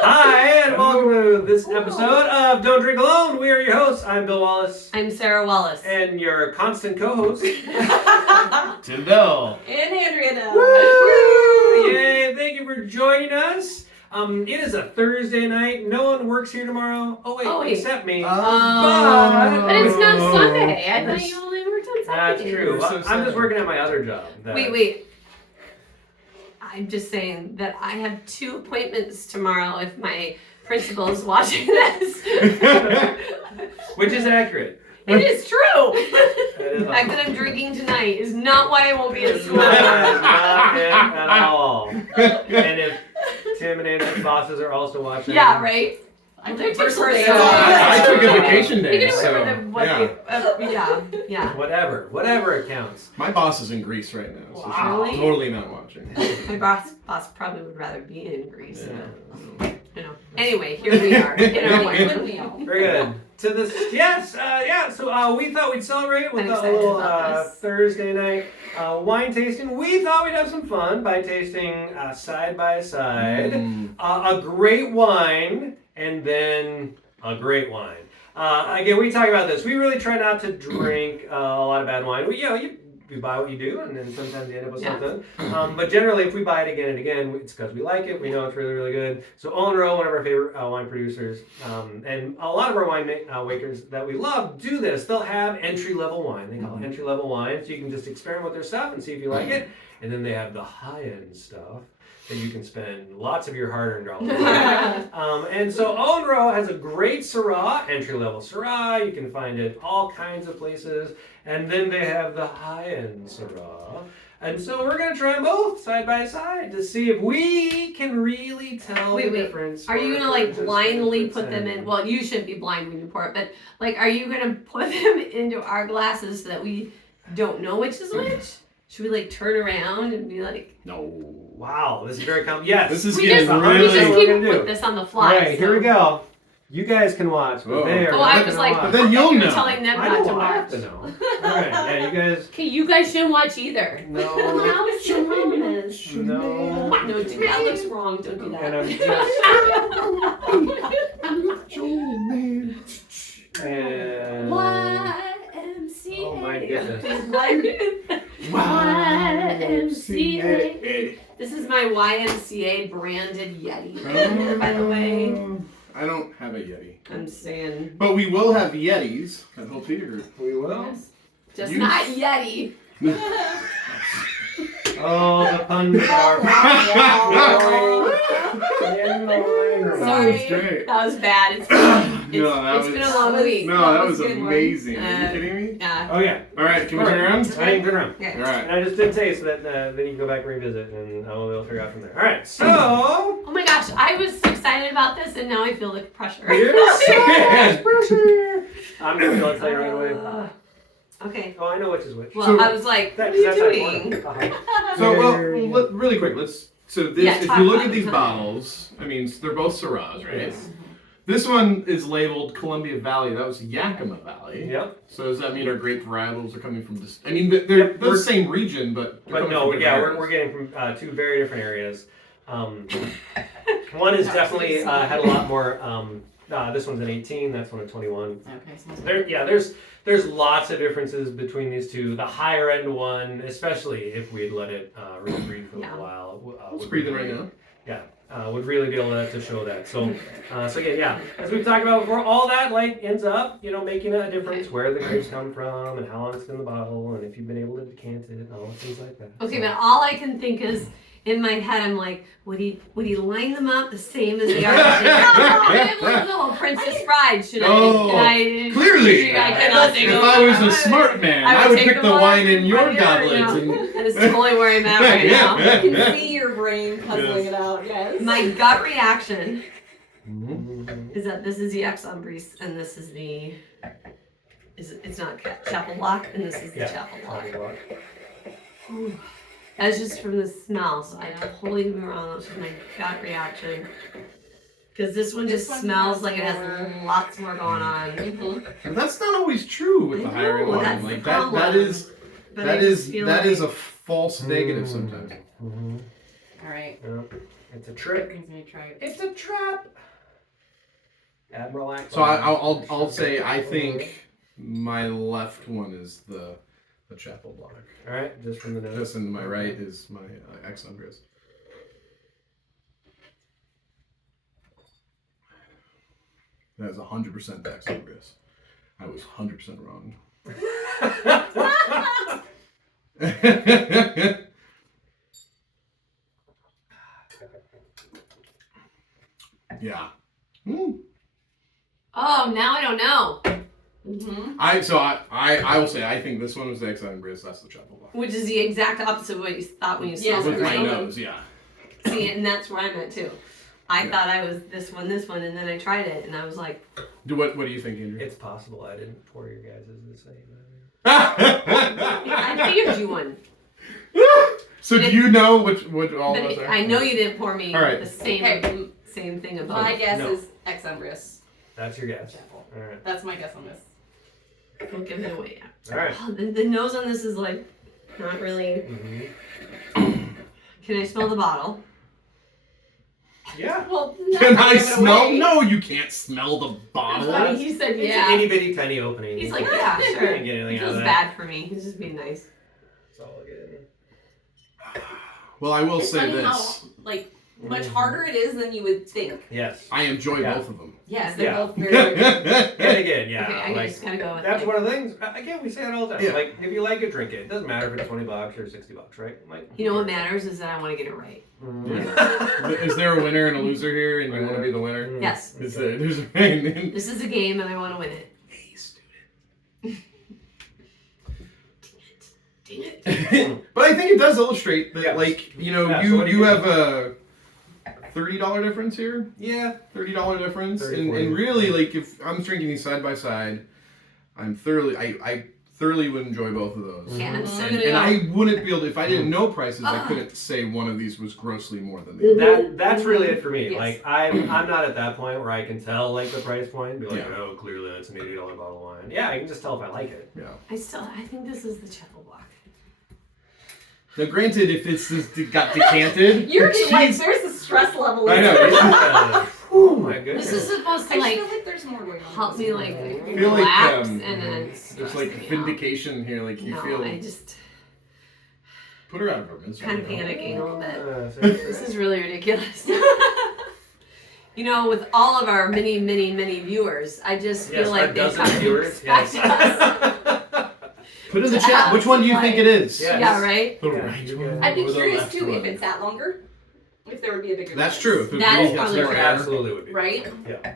Hi, and welcome to this episode of Don't Drink Alone. We are your hosts. I'm Bill Wallace. I'm Sarah Wallace. And your constant co-host. Tim Bell. And Andrea Dell. Woo! Yay, thank you for joining us. It is a Thursday night. No one works here tomorrow. Oh, wait. Except me. But it's not Sunday. I thought you only worked on Sundays. That's true. So I'm just working at my other job. Wait. I'm just saying that I have 2 appointments tomorrow if my principal is watching this. Which is accurate. It is true. It is The fact that I'm drinking tonight is not why I won't be at school. That is not it at all. And if Tim and Andrew's bosses are also watching. Yeah, right? They're too personal. personal. I took a vacation You day, can so remember what yeah. Whatever it counts. my boss is in Greece right now, so Wow. she's totally not watching. My boss probably would rather be in Greece. Yeah. But, you know. Anyway, here we are. In our Wouldn't way. we all? Very good. To this, yes, So we thought we'd celebrate with I'm a excited little about this. Thursday night wine tasting. We thought we'd have some fun by tasting side by side a great wine and then a great wine. Again, we talk about this. We really try not to drink a lot of bad wine. You buy what you do, and then sometimes you end up with something. But generally, if we buy it again and again, it's because we like it. We know it's really, really good. So Owen Rowe, one of our favorite wine producers, and a lot of our wine makers that we love do this. They'll have entry-level wine. They call it entry-level wine, so you can just experiment with their stuff and see if you like it. And then they have the high-end stuff that you can spend lots of your hard-earned dollars on. And so Owen Rowe has a great Syrah, entry-level Syrah. You can find it all kinds of places. And then they have the high-end Syrah. And so we're going to try them both side by side to see if we can really tell the difference. Are you going to blindly put them in? Well, you shouldn't be blind when you pour it, but are you going to put them into our glasses so that we don't know which is which? Should we turn around and be like... No. Wow, this is very Yes. This is We getting just really... keep with this on the fly. All right, here we go. You guys can watch, but they are I not was gonna like, watch. But then you'll you're know. telling them I not to don't have watch. to know. All right, yeah, you guys. Okay, you guys shouldn't watch either. No. How is your promise? No. No, that looks wrong. Don't do And I'm that. just. And. YMCA. Oh my goodness. YMCA. This is my YMCA branded Yeti, by the way. I don't have a Yeti. I'm saying. But we will have Yetis at Hope Theater. We will. Just not Yeti. Oh, the puns are. Sorry. Great. That was bad. It's been a long week. No, that was was a good one. amazing. Are you kidding me? Yeah. Oh, yeah. All right, can we turn around? I can turn around. Okay. All right. And I just did taste so that then you can go back and revisit, and I will be able to figure out from there. All right, so. Oh my gosh, I was excited about this and now I feel the pressure. Yes, pressure. I'm going to tell you right away. Okay. Oh, I know which is which. Well, So- I was like, what are That's you that doing? one. Uh-huh. So, really quick, so this, Yeah, if talk you look about at these it. bottles, I mean, they're both Syrahs, right? Yes. This one is labeled Columbia Valley. That was Yakima Valley. Yep. So does that mean our grape varietals are coming from this? I mean, they're the same region, but they're But coming no, from yeah, different we're areas. getting from 2 very different areas. One is definitely had a lot more. This one's an 18. That's one at 21. Okay, There's lots of differences between these two. The higher end one, especially if we'd let it breathe for a little while, It's would breathing really- right now. Yeah, would really be able to show that. So again, yeah, as we've talked about before, all that ends up, making a difference where the grapes come from and how long it's been in the bottle and if you've been able to decant it and all things like that. Okay, but all I can think is, in my head, I'm like, would he line them up the same as the artist? Like the whole Princess Bride. Should I? Clearly, I cannot think if of I was one. a smart man, I I would would take pick the the one wine in your right here, goblet. yeah. And That is totally where I'm at right now. I can see your brain puzzling it out, yes. My gut reaction Mm-hmm. is that this is the Exxon Breeze and this is the. It's not Chapel Block and this is the Chapel Block. Ooh. That's just from the smell, so I totally could be wrong. That's just my gut reaction. Because this one just smells like it has lots more going on. And that's not always true with the I higher end know, wine. that's Like the that problem. is But I just feel that is like- a false negative sometimes. Mm-hmm. All right. No, it's a trick. Let me try it. It's a trap. Admiral Akbar. So I'll say I think my left one is the chapel block. All right, just from the nose. Just in my right is my Ex Umbris. That is 100% Ex Umbris. I was 100% wrong. Yeah. Oh, now I don't know. Mm-hmm. I will say I think this one was the Ex Umbris. That's the chapel block. Which is the exact opposite of what you thought when you Yes, smelled With it, my right? nose, yeah. See, and that's where I'm at too. I Yeah. thought I was this one, and then I tried it, and I was like, What do you think, Andrew? It's possible I didn't pour your guys' the same. I figured you won. So do you know which all But those are? I know you didn't pour me All right. the same Okay. same thing of My both. guess No. is Ex Umbris. That's your guess. Chapel. All right. That's my guess on this. Don't give it away. All right. Oh, the nose on this is like not really. Mm-hmm. Can I smell the bottle? Yeah. Well, Can I smell? No, you can't smell the That's bottle. funny. He said It's an yeah. itty bitty tiny opening. He's You like, can't- yeah, you sure. can't get He anything out of feels that. bad for me. He's just being nice. It's all good. Well, I will It's say funny this. how much harder it is than you would think. Yes. I enjoy Yeah. both of them. Yes, they're Yeah. both very good. And again, yeah. Okay, I like, just gotta go with that's like, one of the things. Again, we say it all the time. Yeah. Like, if you like it, drink it. It doesn't matter if it's $20 or $60, right? Like, You know what matters is that I want to get it right. Is there a winner and a loser here, and you want to be the winner? Yes. Is there, there's a This is a game and I want to win it. A student. Dang it. But I think it does illustrate that, Yes. like, you know, Yeah, so you what do you have a $30 difference here. Yeah. $30 difference, 30, and 40. really, like, if I'm drinking these side by side, I thoroughly would enjoy both of those. Okay, I'm still Mhm. gonna And go. I wouldn't be able to, if I didn't know prices, I Ah. couldn't say one of these was grossly more than the other. That's really it for me. Yes. Like I'm not at that point where I can tell like the price point and be like, Yeah. oh, clearly that's an $80 bottle of wine. Yeah, I can just tell if I like it. Yeah. I think this is the chapel block. Now, granted, if it's just got decanted, You're like, jeez. there's a stress level. I in know. it. Oh my goodness. This is supposed I to just like feel like there's more going on. help me like I feel like, relax um, and then There's stress like me out. vindication here, like you No, feel. I just Put her out of her misery. kind of you know? panicking a little bit. Seriously. This is really ridiculous. You know, with all of our many viewers, I just Yes, feel a like they dozen kind of viewers. expect Yes. us. Put in the chat. Which one do you think it is? Yeah. Yeah, right? The Yeah, right you're one. good. I'd be or the curious left too one? if it's that longer. If there would be a bigger That's difference. true. If it That really is gets probably more true. air. Absolutely would be. Right? Yeah.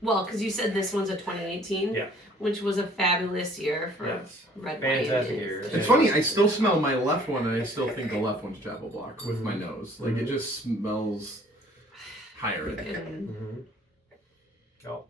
Well, because you said this one's a 2018, Yeah. which was a fabulous year for Yes. red Fantastic wine. year. It's funny. I still smell my left one, and I still think the left one's Chapel Block with my nose. Like it just smells higher. And Mm-hmm. Oh.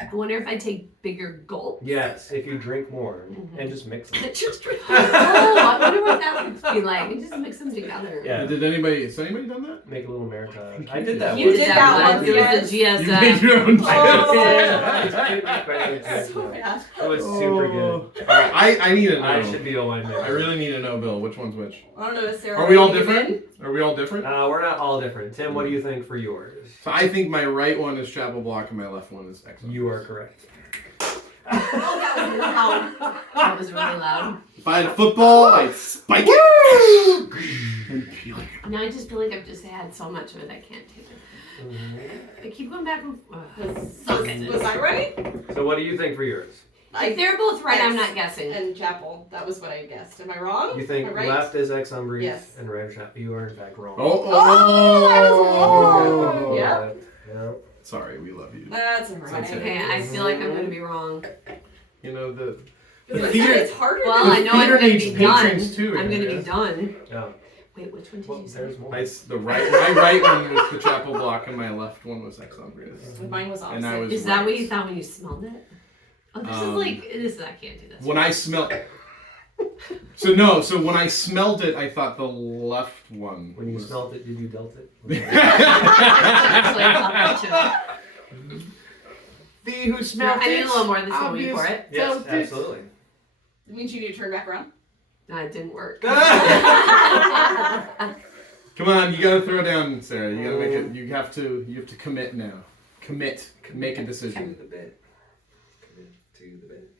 I wonder if I take bigger gulps. Yes, if you drink more Mhm. and just mix them. Just drink. Oh, I wonder what that would be like. You just mix them together. Yeah. Has anybody done that? Make a little meritage. I did that You once. did did that that one. once, It was a You GSM. made your own. It So bad. was super good. Alright, I need to know. I should be a winemaker. I really need to know, Bill. Which one's which? I don't know, is Sarah Are we all ready to different? begin? Are we all different? We're not all different. Tim, what do you think for yours? So I think my right one is Chapel Block and my left one is Exxon. You are correct. Oh, that was loud. That was really loud. If I had a football, I'd spike it. And peel it. Now I just feel like I've just had so much of it, I can't take it. I keep going back and Was I right? So what do you think for yours? If they're both right, I'm Yes. not guessing. And Chapel. That was what I guessed. Am I wrong? You think Am I right? left is Ex Umbris Yes. and right is Chapel. You are in fact wrong. Oh, I was wrong. Yeah. Yeah. Sorry, we love you. That's alright. That's Okay, I feel like I'm gonna be wrong. You know the Because theater- it's harder Well, to I know I'm theater gonna needs be done. patrons too, I'm gonna be yes. done. Yeah. Wait, which one did Well, you say? there's more. my right one was the Chapel Block and my left one was Exxon Breeze. Mine was opposite. And I was Is that what right. you thought when you smelled it? Oh, this Um, is like this. I can't do this. When I smelled, so when I smelled it, I thought the left one. When you was... smelt it, did you dealt it? Actually, I thought that too. The who No, smelled I need a little more of this when we obvious- pour it. Yes, Dealt it. absolutely. It means you need to turn back around. No, it didn't work. Come on, you gotta throw down, Sarah. You gotta make it. You have to commit now. Commit. Make a To decision. the bit. Commit to the bit.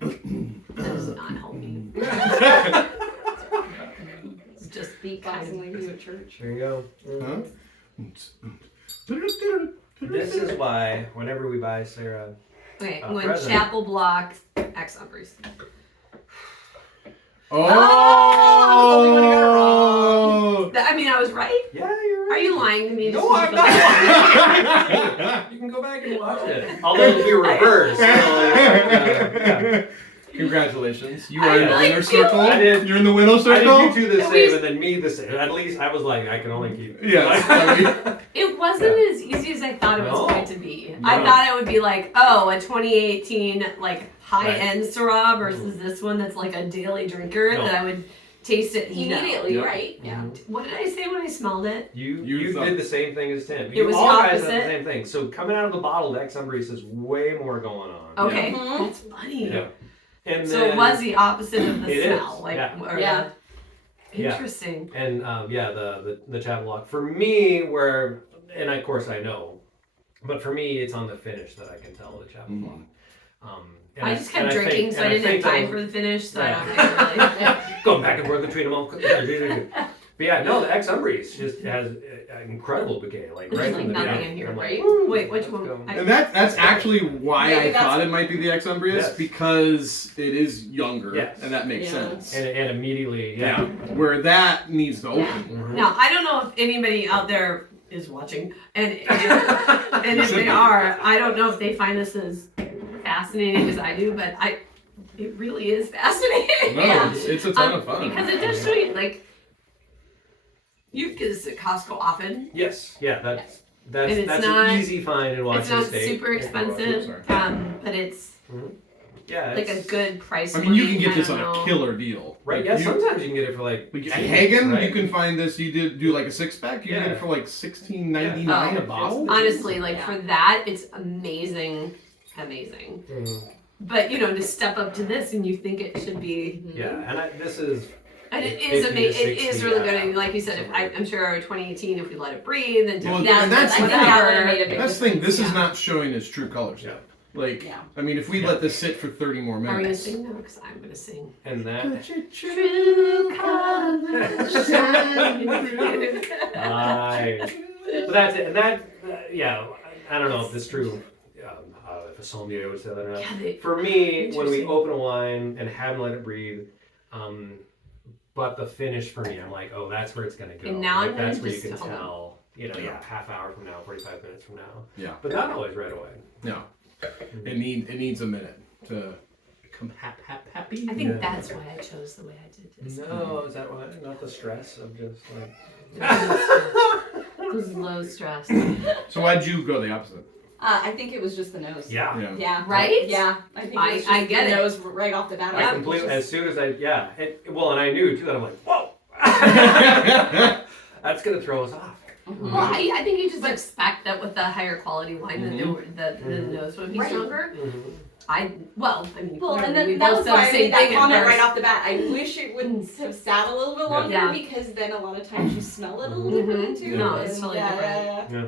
That does not help me. Just be Boxing kind. like you at church. There you go. Huh? This is why whenever we buy Sarah, Okay, A I'm going present. Chapel Block X Umbreeze. Oh! I mean, I was right. yeah, you're Are right. you lying to me? No, I'm not. You can go back and watch it. Although it'll be reversed. So, yeah. Congratulations. You I are in the like winner you. circle. I did. You're in the winner I circle? did you two the At same least- and then me the same. At least I was like, I can only keep. Yes, I mean- It wasn't as easy as I thought it was No. going to be. No. I thought it would be like, oh, a 2018 like high-end Syrah versus this one that's like a daily drinker No. that I would taste it Immediately, Yep. right? Yeah. What did I say when I smelled it? You thought- did the same thing as Tim. It You was all the guys did the opposite? same thing. So coming out of the bottle, the X Umbreeze is way more going on. Okay, Mhm. that's funny. Yeah. And So then, it was the opposite of the It smell, is, like yeah. or Yeah. Yeah. Interesting. And the Chapel Lock for me, where and of course I know, but for me it's on the finish that I can tell the Chapel Lock. And I just kept and drinking, think- so I and didn't have think time that'll- for the finish, so Yeah. I don't think really. Going back and forth between them all. But yeah, no, the X Umbreeze just has an incredible bouquet, like There's right like from the nothing beginning. in here, I'm like, right? "Woo, Wait, which let's one? go." I- And that's actually why Maybe I that's- thought it might be the X Umbreuse, Yes. because it is younger, Yes. and that makes Yeah. sense. And immediately, yeah. Where that needs to open. Mhm. Now, I don't know if anybody out there is watching, and if Should they be. are, I don't know if they find this as fascinating as I do, but it really is fascinating. No, it's a ton of fun. Because it does show you, like, you get this at Costco often. Yes, yeah, that's And it's that's not- an easy find in Washington It's not State. super expensive, but it's Yeah, like a it's- good price. I mean, you point. can get I this don't on a know. killer deal. Right, Like, yeah, you- sometimes you can get it for like Like at $2, Hagen, right? you can find this. You do like a 6-pack. You can get Yeah. it for like $16.99 Yeah. a bottle. Honestly, like Yeah. for that, it's amazing. But you know, to step up to this and you think it should be, Yeah, and this is and it 50 is to amazing. It 60, is really good. yeah. And like you said, I'm sure 2018, if we let it breathe and Well, yeah, and that's I the think that would have made a whatever. big That's the thing. This is difference, not showing its true colors Yeah. yet. Like, Yeah. I mean, if we let this sit for 30 more Are we gonna minutes. sing now? Because I'm gonna sing. and that True colors shine through. but that's it. And that yeah, I don't know if it's true. If a sommelier would say that or not. Yeah, they- For me, when we Interesting. open a wine and haven't let it breathe, but the finish for me, I'm like, oh, that's where it's gonna go. And now like, I'm gonna that's where you just can hold on. tell. You know, yeah, half hour from now, 45 minutes from now. Yeah. But not always right away. No. It needs a minute to become happy. I think Yeah. that's why I chose the way I did this. No, is that why? Not the stress of just like. It was low stress. So why'd you go the opposite? I think it was just the nose. Yeah. Yeah. Yeah. Right? Yeah. I think it was just I get the it. nose right off the bat. I completely, as soon as and I knew too that I'm like, whoa, that's gonna throw us off. Well, I think you just expect that with the higher quality wine that the Mhm. nose would be Right. stronger. Mm-hmm. I Well, clearly and then we that both was said why the I same made that thing at comment first. right off the bat. I wish it wouldn't have sat a little bit longer Yeah. because then a lot of times you smell it a little Mhm. different too. No, it's and totally yeah, different. yeah,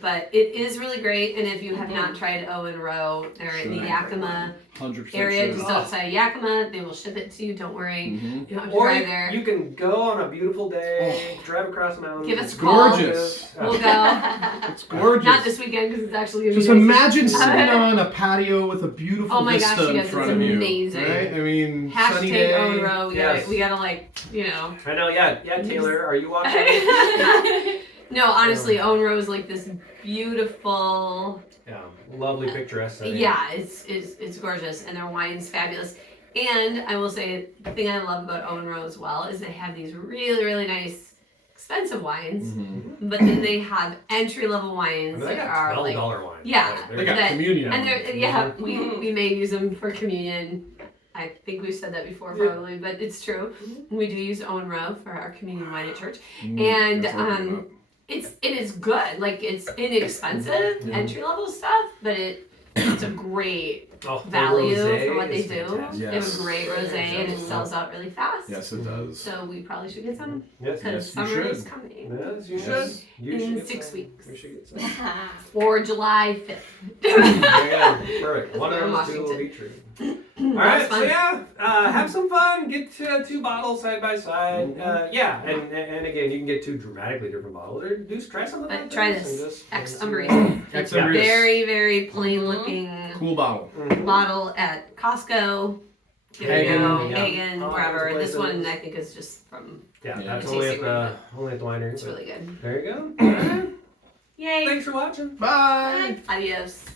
But it is really great, and if you have Mhm. not tried Owen Row, they're in the Sure. Yakima 100% area, sure. just outside of Yakima. They will ship it to you. Don't worry, Mhm. you don't have to Or drive there. you can go on a beautiful day, drive across the mountains. Give us a It's call. gorgeous. We'll go. yeah. It's gorgeous. Not this weekend because it's actually gonna Just be nice. imagine sitting on a patio with a beautiful Oh my gosh, vista you in guys, front it's of you. amazing. Right? I mean, sunny day. Hashtag Owen Row. Yes. We gotta like, you know. I know, yeah, Taylor, are you watching? No, honestly, Owen Row is like this beautiful. Yeah, lovely picturesque setting. Yeah, it's gorgeous, and their wine's fabulous. And I will say the thing I love about Owen Row as well is they have these really, really nice, expensive wines, Mhm. but then they have entry level I wines mean, they that got are $12 like, wine. yeah, They got that- communion. and on they're it. yeah, Mhm. we may use them for communion. I think we've said that before probably, but it's true. We do use Owen Row for our communion wine at church. And, That's what I'm talking about. It is good. Like it's inexpensive Mhm. entry level stuff, but it's a great Oh, the value rosé for what they is do. fantastic. They have Yes. a great rosé and it sells out really fast. Yes, it does. So we probably should get some Yes, because yes, you summer should. is coming. yes, you Yes. should. You In should get 6 some. weeks. You should get some. Or July 5th. There you go. Perfect. One We're of in those two will Washington. be true. That All right, was so fun. yeah, have some fun. Get 2 bottles side by side. Yeah, and again, you can get 2 dramatically different bottles. Or try something But like try this. this. and just- Ex and see what- Umbreeze. Ex Yeah. Umbreeze. Very, very plain looking Cool bottle. Mhm. bottle at Costco. Give it a Hagen, go. yeah. Hagen, All wherever. kinds of This one places. I think is just from. Yeah, Yeah. that's It only tastes at the winery. It's but really good. There you go. All right. Yay! Thanks for watching. Bye. Adios.